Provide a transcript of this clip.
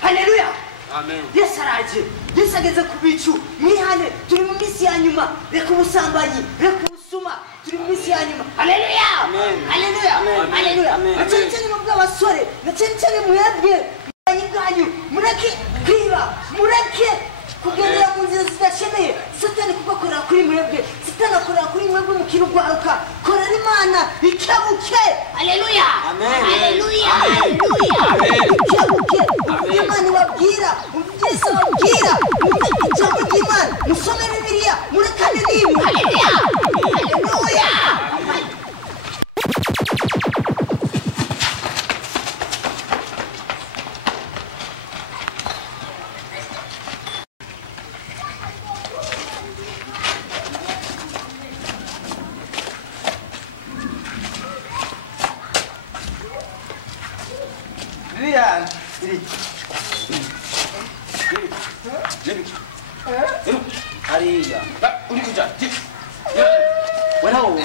Haleluya. Amen. Yesu araje. Yesu ageze ku bicu. Mwihane turi mu minsi ya nyuma. Reka ubusambanyi, reka ubusuma. Turi mu minsi ya nyuma. Haleluya. Haleluya. Haleluya. Natene mu bw'abasore, natene mwebwe. Banyiganyu, mureke kwiba, mureke kugendera mu nzira zidashemeye. Satani kubakorera kuri mwebwe. Satani akorera kuri mwebwe mu kintu gwaruka. Korera Imana ikebuke. Haleluya. Haleluya. Haleluya. Ikebuke. Imana ibabwira, umvise babwira, umve ijambo ry'Imana, musome Bibiliya, murekane n'ibi. Haleluya. Haleluya. Ariya. Uri kuja. Wewe.